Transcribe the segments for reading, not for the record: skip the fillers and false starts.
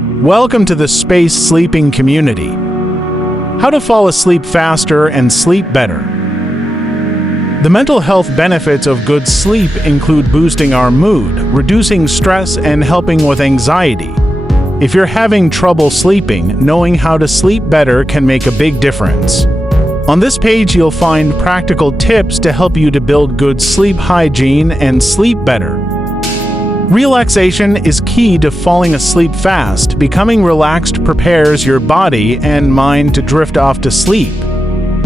Welcome to the Space Sleeping Community. How to fall asleep faster and sleep better. The mental health benefits of good sleep include boosting our mood, reducing stress, and helping with anxiety. If you're having trouble sleeping, knowing how to sleep better can make a big difference. On this page, you'll find practical tips to help you to build good sleep hygiene and sleep better. Relaxation is key to falling asleep fast. Becoming relaxed prepares your body and mind to drift off to sleep.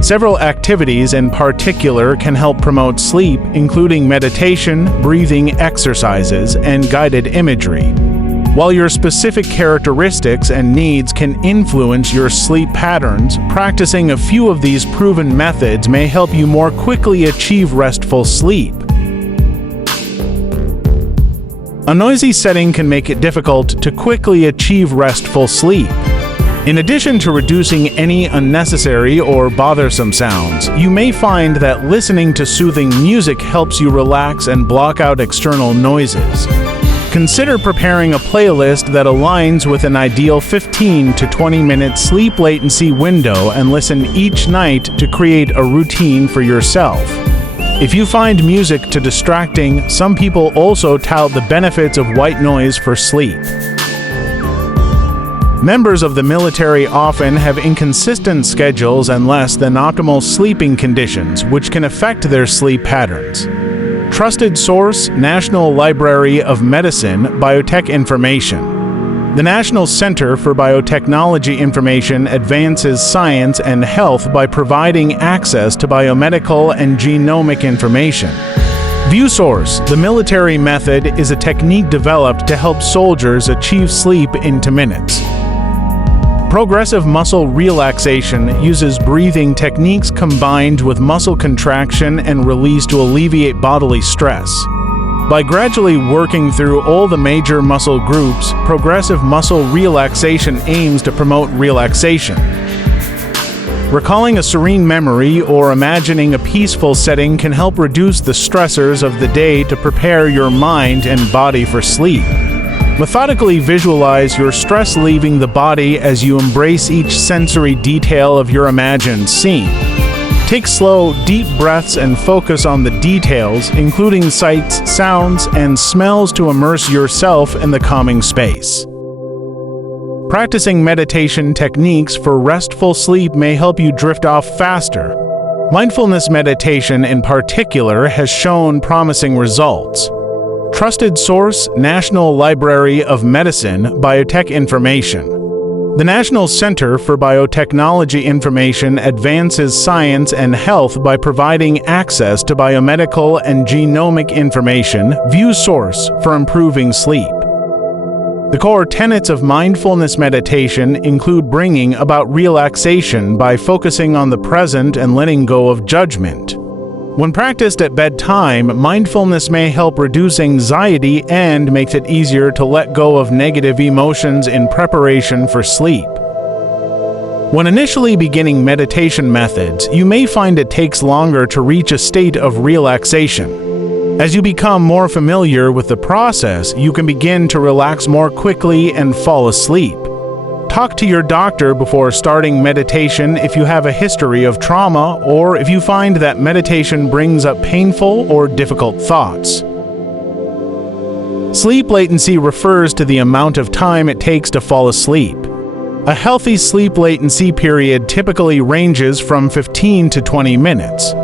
Several activities in particular can help promote sleep, including meditation, breathing exercises, and guided imagery. While your specific characteristics and needs can influence your sleep patterns, practicing a few of these proven methods may help you more quickly achieve restful sleep. A noisy setting can make it difficult to quickly achieve restful sleep. In addition to reducing any unnecessary or bothersome sounds, you may find that listening to soothing music helps you relax and block out external noises. Consider preparing a playlist that aligns with an ideal 15 to 20-minute sleep latency window and listen each night to create a routine for yourself. If you find music too distracting, some people also tout the benefits of white noise for sleep. Members of the military often have inconsistent schedules and less than optimal sleeping conditions, which can affect their sleep patterns. Trusted source: National Library of Medicine Biotech Information. The National Center for Biotechnology Information advances science and health by providing access to biomedical and genomic information. View source: the military method is a technique developed to help soldiers achieve sleep into minutes. Progressive muscle relaxation uses breathing techniques combined with muscle contraction and release to alleviate bodily stress. By gradually working through all the major muscle groups, progressive muscle relaxation aims to promote relaxation. Recalling a serene memory or imagining a peaceful setting can help reduce the stressors of the day to prepare your mind and body for sleep. Methodically visualize your stress leaving the body as you embrace each sensory detail of your imagined scene. Take slow, deep breaths and focus on the details, including sights, sounds, and smells to immerse yourself in the calming space. Practicing meditation techniques for restful sleep may help you drift off faster. Mindfulness meditation in particular has shown promising results. Trusted source: National Library of Medicine Biotech Information. The National Center for Biotechnology Information advances science and health by providing access to biomedical and genomic information. View source for improving sleep. The core tenets of mindfulness meditation include bringing about relaxation by focusing on the present and letting go of judgment. When practiced at bedtime, mindfulness may help reduce anxiety and makes it easier to let go of negative emotions in preparation for sleep. When initially beginning meditation methods, you may find it takes longer to reach a state of relaxation. As you become more familiar with the process, you can begin to relax more quickly and fall asleep. Talk to your doctor before starting meditation if you have a history of trauma or if you find that meditation brings up painful or difficult thoughts. Sleep latency refers to the amount of time it takes to fall asleep. A healthy sleep latency period typically ranges from 15 to 20 minutes.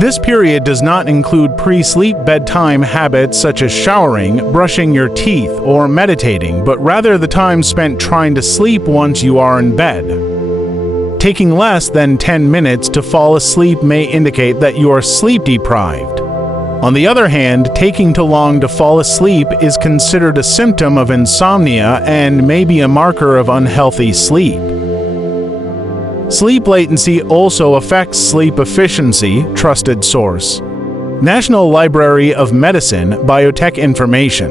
This period does not include pre-sleep bedtime habits such as showering, brushing your teeth, or meditating, but rather the time spent trying to sleep once you are in bed. Taking less than 10 minutes to fall asleep may indicate that you are sleep deprived. On the other hand, taking too long to fall asleep is considered a symptom of insomnia and may be a marker of unhealthy sleep. Sleep latency also affects sleep efficiency. Trusted source: National Library of Medicine Biotech Information.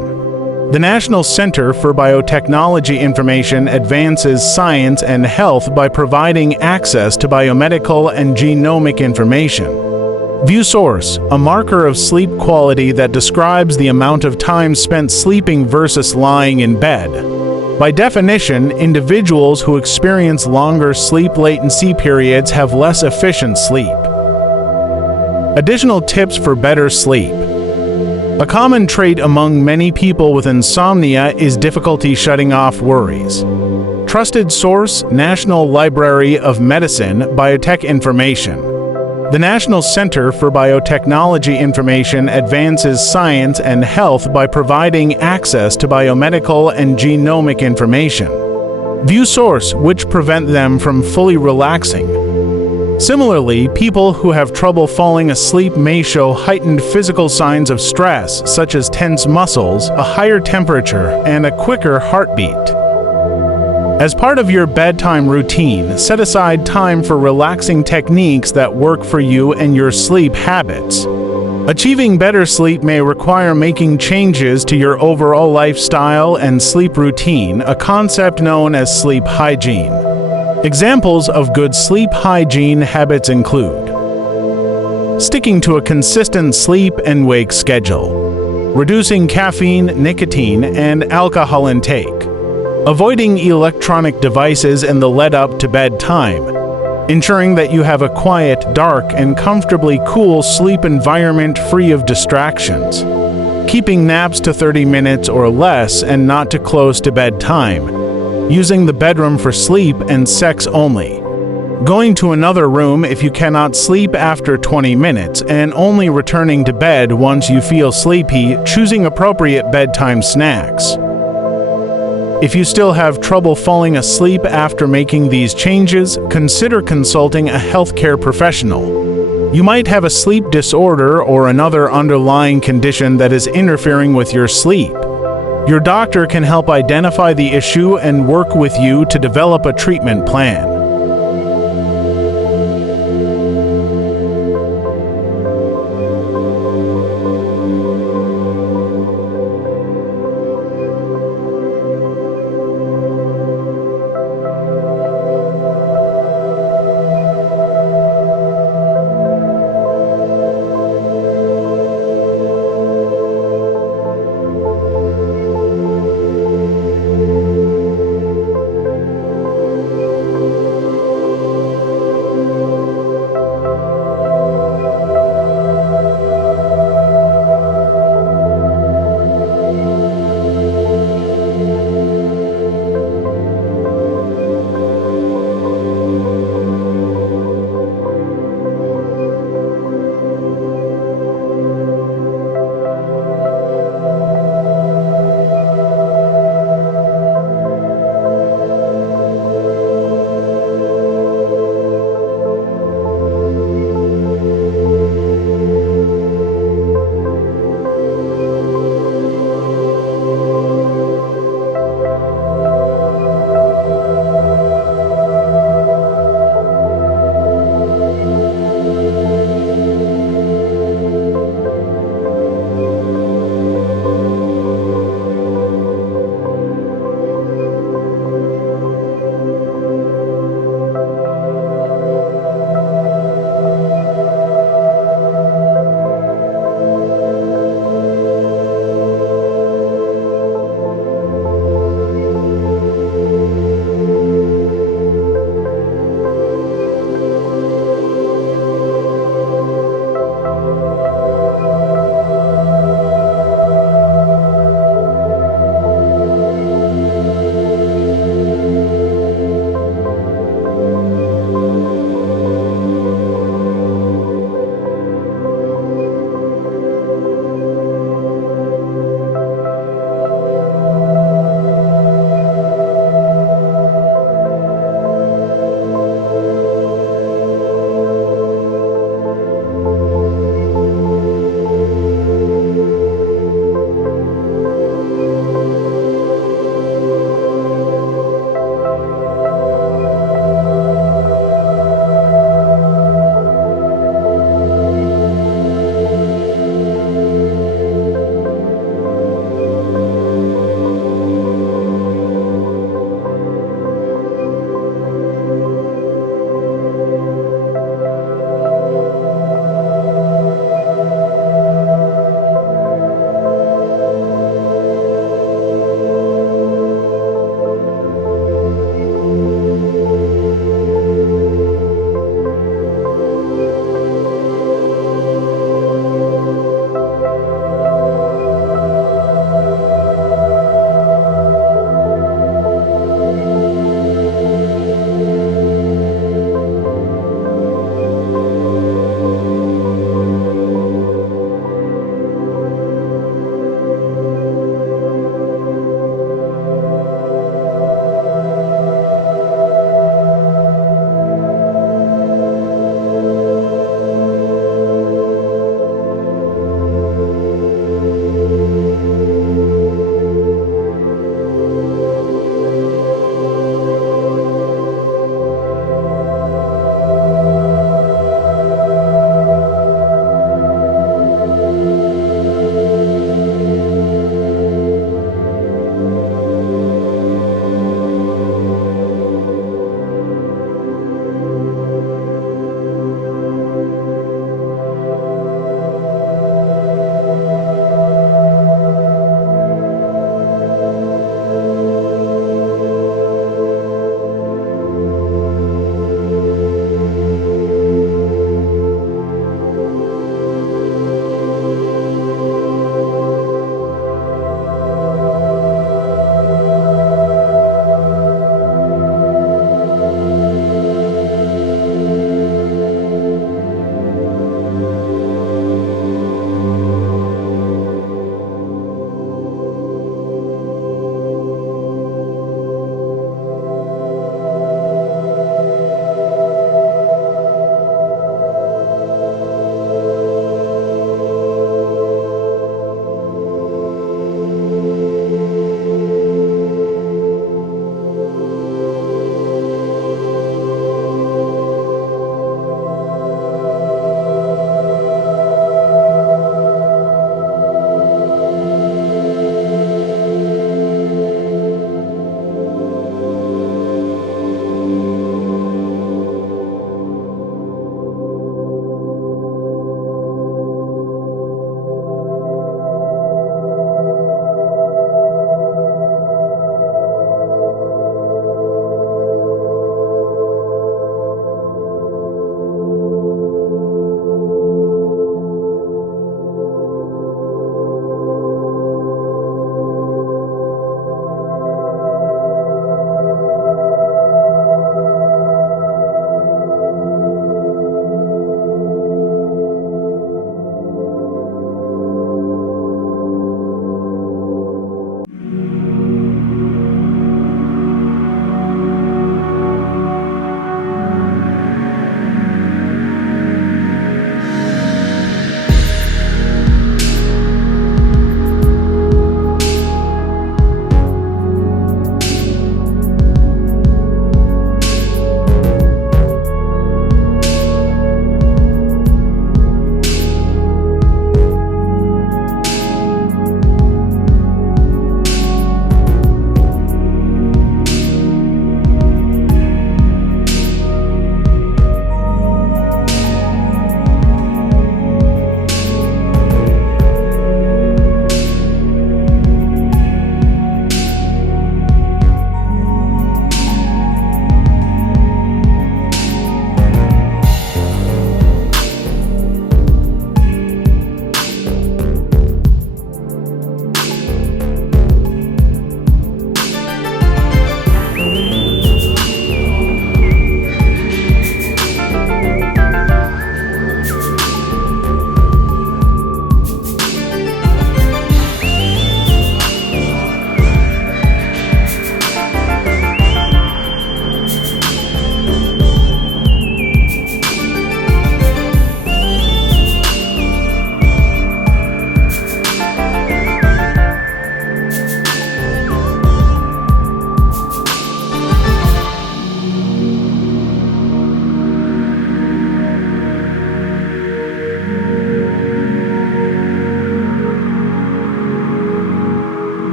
The National Center for Biotechnology Information advances science and health by providing access to biomedical and genomic information. View source: a marker of sleep quality that describes the amount of time spent sleeping versus lying in bed. By definition, individuals who experience longer sleep latency periods have less efficient sleep. Additional tips for better sleep. A common trait among many people with insomnia is difficulty shutting off worries. Trusted source: National Library of Medicine Biotech Information. The National Center for Biotechnology Information advances science and health by providing access to biomedical and genomic information. View source, which prevent them from fully relaxing. Similarly, people who have trouble falling asleep may show heightened physical signs of stress, such as tense muscles, a higher temperature, and a quicker heartbeat. As part of your bedtime routine, set aside time for relaxing techniques that work for you and your sleep habits. Achieving better sleep may require making changes to your overall lifestyle and sleep routine, a concept known as sleep hygiene. Examples of good sleep hygiene habits include sticking to a consistent sleep and wake schedule, reducing caffeine, nicotine, and alcohol intake, avoiding electronic devices in the lead-up to bedtime, ensuring that you have a quiet, dark, and comfortably cool sleep environment free of distractions, keeping naps to 30 minutes or less and not too close to bedtime, using the bedroom for sleep and sex only, going to another room if you cannot sleep after 20 minutes, and only returning to bed once you feel sleepy, choosing appropriate bedtime snacks. If you still have trouble falling asleep after making these changes, consider consulting a healthcare professional. You might have a sleep disorder or another underlying condition that is interfering with your sleep. Your doctor can help identify the issue and work with you to develop a treatment plan.